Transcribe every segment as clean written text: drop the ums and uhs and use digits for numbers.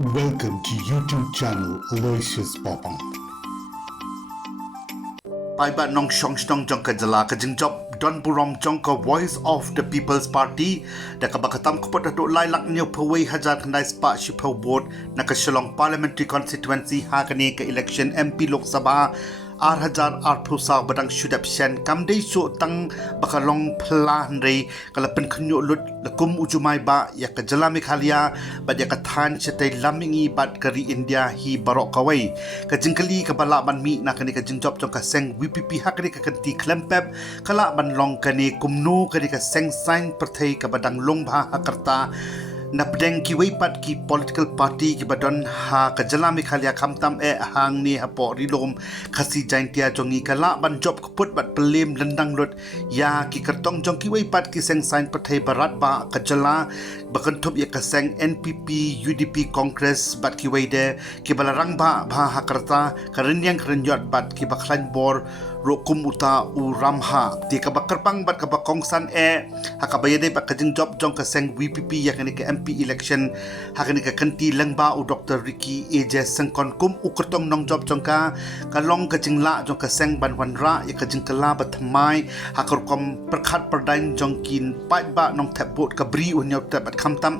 Welcome to YouTube channel Aloysius Popong. Pai ba nong shong stong jong ka Jylla ka jing job don burom jong ka Voice of the People's Party da ka bakatam ko pot do lai lak nyo phawai hajar khandai spa shi phaw board na ka Shillong parliamentary constituency ha kani ka election MP Lok Sabha 8,800 badang syudap sian kam dei so tang bakalong plan rei kala pen khnyo lut lakum ujumai ba ya ka Jylla Meghalaya bad ya ka than chetai lamingi bad kari India hi barok kawai ka jingkali ka bala ban mi na kani ka jingjop jong ka seng VPP hakani ka kanti klempep kala ban long kani kumnu kani ka seng sign perthai ka badang longbha hakarta na pedeng ki weipat ki political party ki badon ha ka Jylla Meghalaya Khamtam hang ni hapo Rilum Khasi Jaintia jongi kala ban job kaput bat pelim lendang lut ya ki kertong jong ki weipat ki seng sign pathai barat ba ka Jylla bakan thup ya ka seng NPP UDP Congress bat ki weide ki balarang ba hakarta karenyang karenyot bat ki baklan bor rokum uta u ramha ti ka bakarpang bat ka bakongsan hakabayade ba ka jing job jong ka seng VPP ya kani ka MP election hakani ka kanti langba u Dr. Ricky AJ sengkon kum u kertong nong job jong ka long ka jingla jong ka seng ban Wanrah ya ka jing kala ba Thymmai hakor kom Pyrkhat Pyrdain jong kin pat ba nong thapbot ka bri u nyot bat Khamtam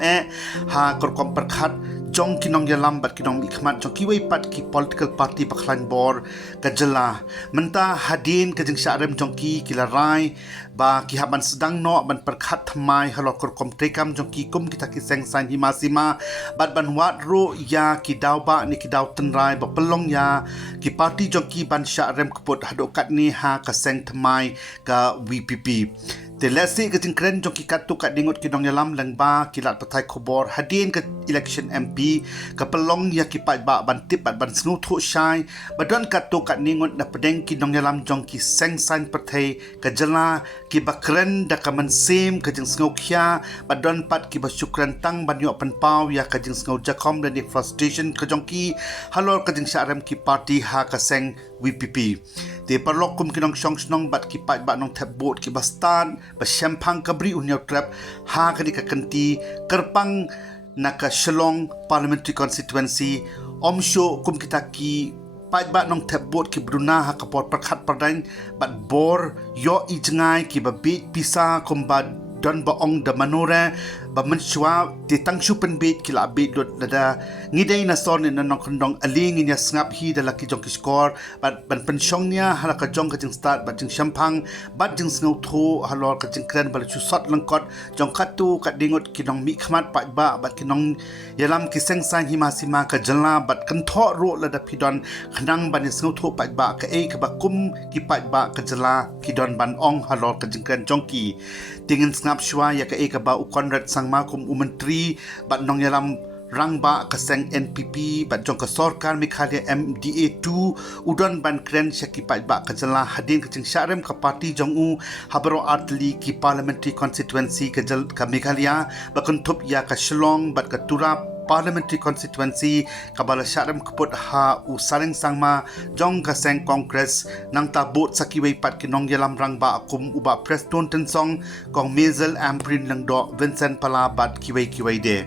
ha kor kom Pyrkhat jong kinong yalam bat kinong ikhmat jong kiwei pat ki political party paklan bor ka Jylla menta hadin ka jing syarem jong ki kilarai ba ki haban sedang no ban Pyrkhat Thymmai halok kor kom trekam jong ki kum kita ki seng san himasima bat ban wat ro ya ki daw ba ni ki daw tenrai ba pelong ya ki party jong ki ban syarem keput hadokat ni ha ka seng Thymmai ka VPP Telesi ke jingkren jong ki katu kat dingut kinong yalam langba kilat patai khobor hadin ke election MP ke pelong ya ki pat ba ban tip ban snu thu shai badon katu kat ningut na pedeng kinong yalam jong ki seng sign patai ke Jylla ki bakren da ka mensim ke jing sngo khia badon pat ki basyukran tang ban yo pen pau ya ke jing sngo jakom dan frustration ke jong ki halor ke jing syarem ki party ha ka seng VPP te parlok kum kinong shong snong bat ki pat ba nong tap bot ki bastan ba syampang kabri unyau trap ha kani ka kanti kerpang naka Shillong parliamentary constituency omsho kum kita ki pat ba nong tap bot ki bruna ha kapor Pyrkhat Pyrdain bat bor yo i jengai ki ba bit pisa kum ba don ba ong da manora ba menshwa te tangshu pen bit kila bit dot lada ngidai na son na nong kondong aling nya snap hi da laki jong ki score bat ban pensiong nya hala ka jong ka jing start bat jing syampang bat jing snau tho halor ka jing kren bal chu sot langkot jong katu ka dingut kinong mi khmat pa ba bat kinong yalam ki seng san himasima ka Jylla bat kan tho ro lada pidon khnang ban snau tho pa ba ka ka ba kum ki pa ba ka Jylla pidon ban ong halor ka jing kren jong ki tingin snap shwa ya ka ba u konrad sangma kum umentri bat nong yalam rangba kaseng NPP bat jong ka Sorkar Meghalaya MDA 2 udon ban kren syaki pat ba ka Jylla hadin ka jing syarem ka parti jong u habaro atli ki parliamentary constituency ka Meghalaya bakun thup ya ka Shillong bat ka Turap parliamentary constituency kabala syarem kaput ha u saling sangma jong ka seng congress nang tabut sakiwei pat kinong yalam rangba akum uba preston tensong kong mezel amprin langdo Vincent pala bat kiwei de.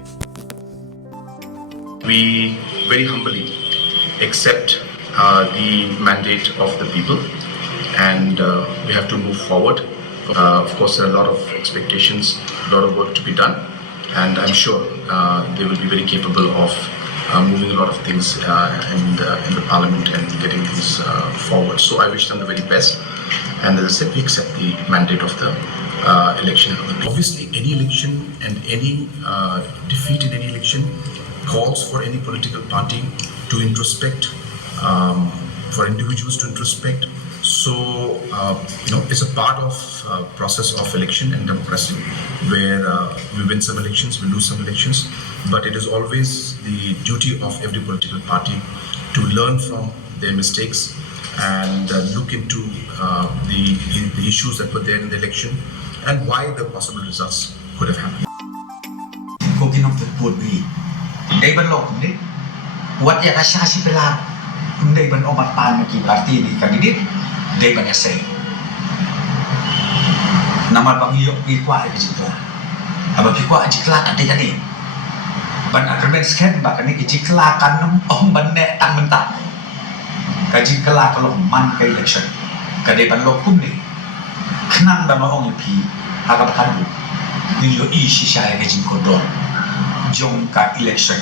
We very humbly accept the mandate of the people, and we have to move forward. Of course, there are a lot of expectations, a lot of work to be done, and I'm sure they will be very capable of moving a lot of things in the parliament and getting things forward. So I wish them the very best, and as I said, we accept the mandate of the election. Obviously, any election and any defeat in any election calls for any political party to introspect, for individuals to introspect. So, it's a part of process of election and democracy where we win some elections, we lose some elections, but it is always the duty of every political party to learn from their mistakes and look into the issues that were there in the election and why the possible results could have happened. Day ban lok ni wat ya kasasi pelap day ban obat pan ki parti di kandidat day ban ya say nama bang yok pi kwa di situ aba pi kwa jikla ade tadi ban agreement sken ba kani ki jikla kan ong ban ne tang mentang ka jikla kalau man ka election ka de ban lo kum ni khnang ba ma ong pi ha ka kan ni yo i shi sha ka jin ko do jong ka election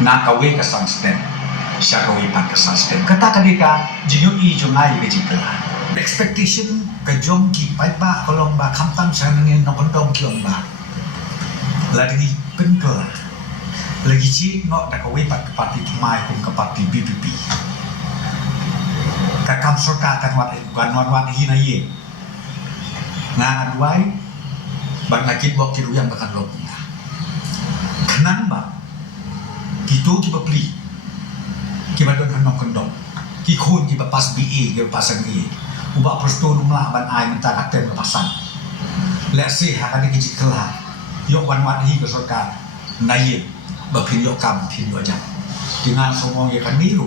na ka we ka sang sten sha ka we pa ka sang sten kata ka de ka jin yo i jong ai ka jikla expectation ka jong ki pai ba kolong ba Khamtam sang ngin no kon dong ki ong ba lagi penkela lagi ci no da ka we pat ka parti Thymmai kum ka parti BPP ka kam sorka kan wat hi na ye na aduai ban nakit bok ki yang bakan lop na kenan ba gitu ki bapli ki badon hanok kendong ki khun ki pas BA ki pasang ni uba prosto numla ban ai menta katen pasang le se ha kan ki jikla yok wat hi ka sorka na ye ba pin yok kam pin yo jam dengan somong ye kan niru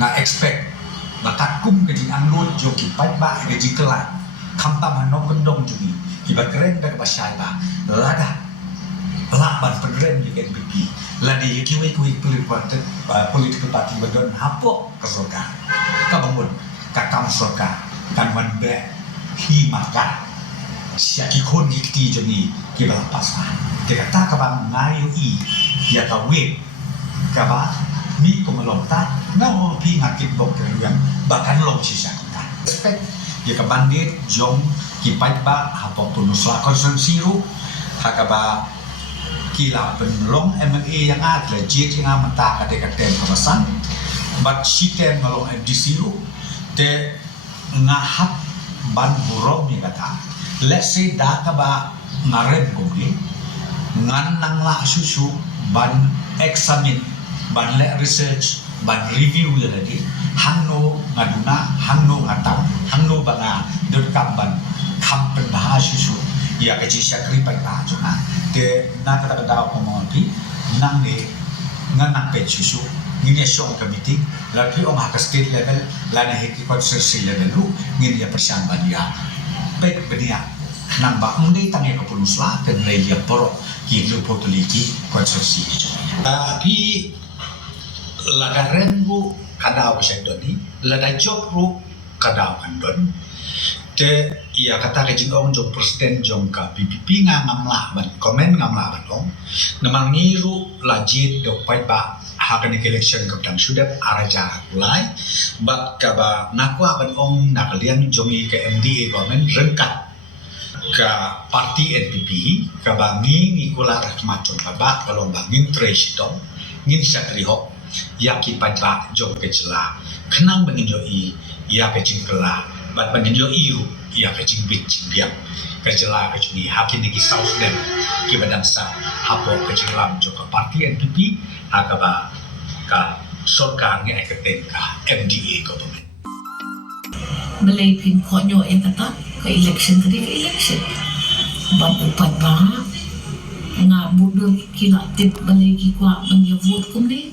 nga expect bakat kum ke jing anut jo ki pai ba ke jing kela Khamtam hanok kendong jugi ki ba keren da ba syai ba lada la ban pedren ye ken pipi la de ye ki we political party badon hapo ka soka ka bangun ka kam soka kan wan be hi maka sia ki khon ki ti jo ni ki ba pas ba ke kata ka bang ngai i ya ka we ka ba mi ko malom ta na o pi ngakit bok ke yang bahkan lom sisa kita expect ya ka bandit jong ki pai ba hapo punusla konsensi ru hakaba kila penlong MNA yang ada legit yang menta ka de ka tem kawasan but sitem ngalong FDC ru te ngahap ban burom ni kata let's say da ka ba ngarep ko ni ngan nang la susu ban examine ban le research ban review le lagi hangno ngaduna hangno ngatam hangno banga dot kamban kampen bahasa susu ya ke jisya kripai ta jona de na kata kata ko mo pi nang ne nganak pe susu ngine shong committee la pi om ha state level la na heki constituency level lu ngin ya persian badia pek benia nang ba unde tangi ko punusla ke ya poro ki lu potoliki constituency pi lada renbu kadau sekdoni lada job ru kadau kandon te ia kata ke jing ong jong presiden jong ka PPP nga ngamla ban komen ngamla ban ong namang niru lajit do pai ba hakan election kaptang sudah araja kulai bat ka ba nakwa ban ong nakalian jongi ke MDA government rengkat ka parti NPP ka ba ngi kula rahmat jong ba kalau bangin tresitong ngin sakri hok yaki pada jom ke Jylla kenang bangin yo i ya ke jingkela bat bangin yo i ya ke jingbit jingbiang ke Jylla ke juni hakin ki south dem ki badang sa hapo ke Jylla jo ka parti NPP hakaba ka sorkar ngi eketen ka MDA government Malay pin ko nyo kata ke election tadi ke election bat upat ba nga budol kila tip balay ki kwa bangya vote kum ni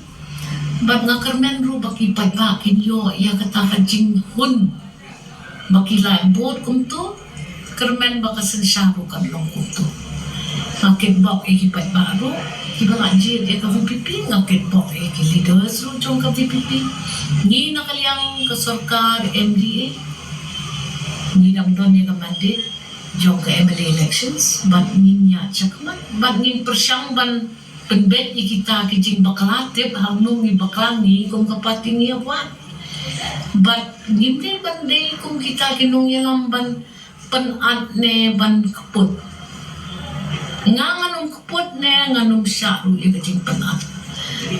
bat nga kermen ru baki pai ba kin yo ya kata kajing hun baki lai bot kum tu kermen baka sensya ru kan long kum tu ngakit bok ki pai ba ru ki ba lanjir ya ka VPP ngakit bok ki leaders ru jong ka VPP ni nakaliang ka sarkar MDA ni dang don ya ka mandate jong ka MLA elections bat ni nya chakman bat ni persyang ban penbet ni kita kijing bakalatip hanung ni baklangi kung kapati niya buat but ngimde banday kung kita kinung yalam ban penat ne ban kaput nga nganong kaput ne nganong siya uli kijing penat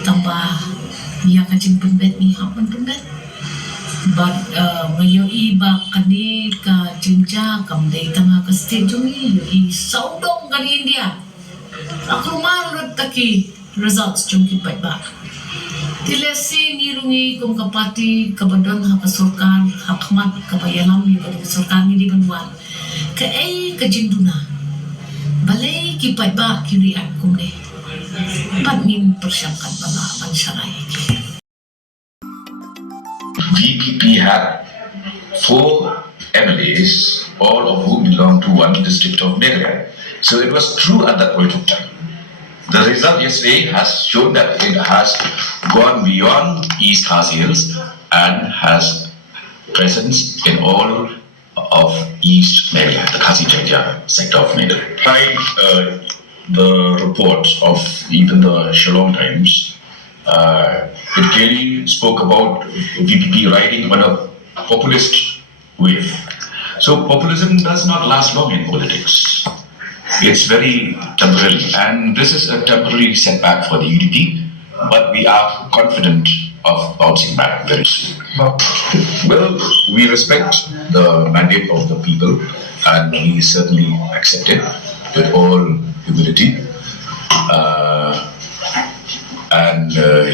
tambah niya kijing penbet ni hapan penbet but ngayon iba kani ka Jaintia kamday tanga ka stage yung saudong kani India ako marunod taki results jong kipai ba tilesi ngirungi kung kapati kabadon hakasurkan hakmat kabayalam yung kasurkan ni di banwan ka ay kajinduna balay kipai ba kirian kumne pagmin persiapkan bala mansaray VPP had 4 MLAs, all of whom belong to one district of Meghalaya. So it was true at that point of time. The result yesterday has shown that it has gone beyond East Khasi Hills and has presence in all of East Meghalaya, the Khasi Jaintia sector of Meghalaya. By the reports of even the Shillong Times, it clearly spoke about VPP riding on a populist wave. So populism does not last long in politics. It's very temporary, and this is a temporary setback for the UDP, but we are confident of bouncing back very soon. Well, we respect the mandate of the people, and we certainly accept it with all humility.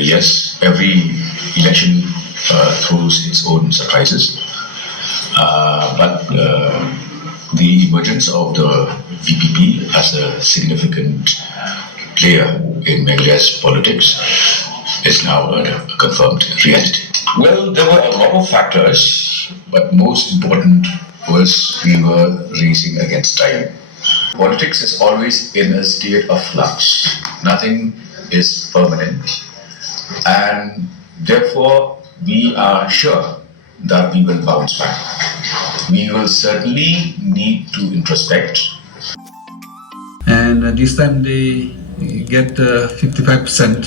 Yes, every election throws its own surprises, but the emergence of the VPP as a significant player in Meghalaya's politics is now a confirmed reality. Well, there were a lot of factors, but most important was we were racing against time. Politics is always in a state of flux. Nothing is permanent, and therefore we are sure that we will bounce back. We will certainly need to introspect. And this time they get 55%.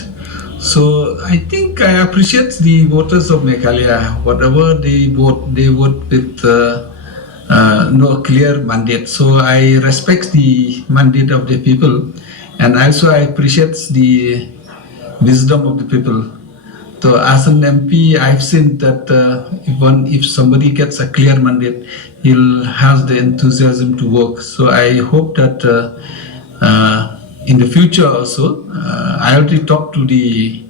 So I think I appreciate the voters of Meghalaya. Whatever they vote with no clear mandate. So I respect the mandate of the people, and also I appreciate the wisdom of the people. So as an MP, I've seen that if somebody gets a clear mandate, he'll have the enthusiasm to work. So I hope that in the future also, I already talked to the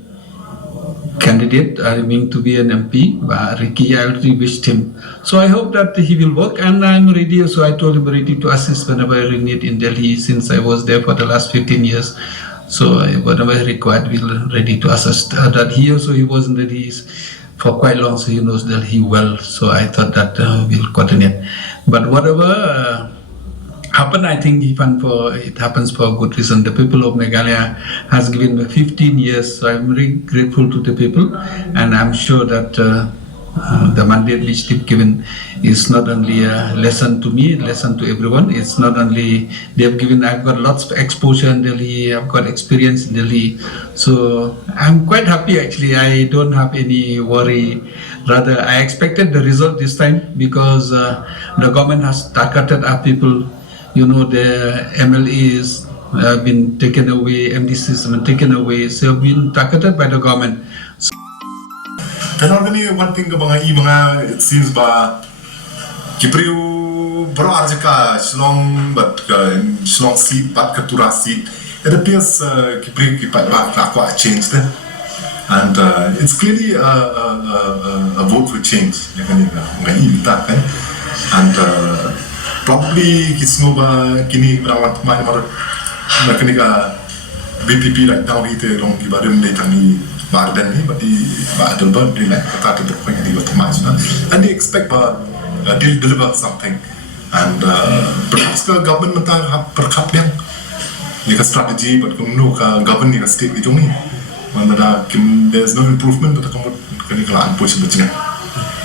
candidate, I mean to be an MP, Ricky. I already wished him. So I hope that he will work, and I'm ready. So I told him ready to assist whenever I need in Delhi, since I was there for the last 15 years. So whatever required, we're ready to assist. That he was in Delhi for quite long, so he knows Delhi well. So I thought that we'll coordinate. But whatever happen, I think it happens for a good reason. The people of Meghalaya has given me 15 years, so I'm very grateful to the people, and I'm sure that the mandate which they've given is not only a lesson to me, lesson to everyone. It's not only I've got lots of exposure in Delhi, I've got experience in Delhi, so I'm quite happy actually. I don't have any worry. Rather, I expected the result this time because the government has targeted our people. The MLAs have been taken away, MDCs have been taken away, so have been targeted by the government. Pero one thing about it seems ba Kipriu bro arjaka Shillong seat but Katura seat. It appears Kipriu kipat ba quite changed, and it's clearly a vote for change. And probably kisnoba kini perawat mai mar kini BPP right now hite long ki barim de tangi Pyrdain ni but the bird they like kata the point di otomatis and they expect they'll deliver something, and perhaps the government have Pyrkhat yang like a strategy but no government in a state itu ni when there's no improvement but kamu kini kelaan push macam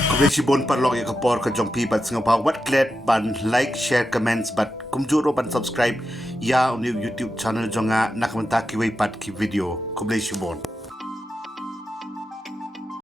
Kubeshi bon parlong ya kapor ka jongpi bat singapore what glad ban like share comments but kumjuro ban subscribe ya on YouTube channel jonga nakamanta ki way pat ki video kubeshi bon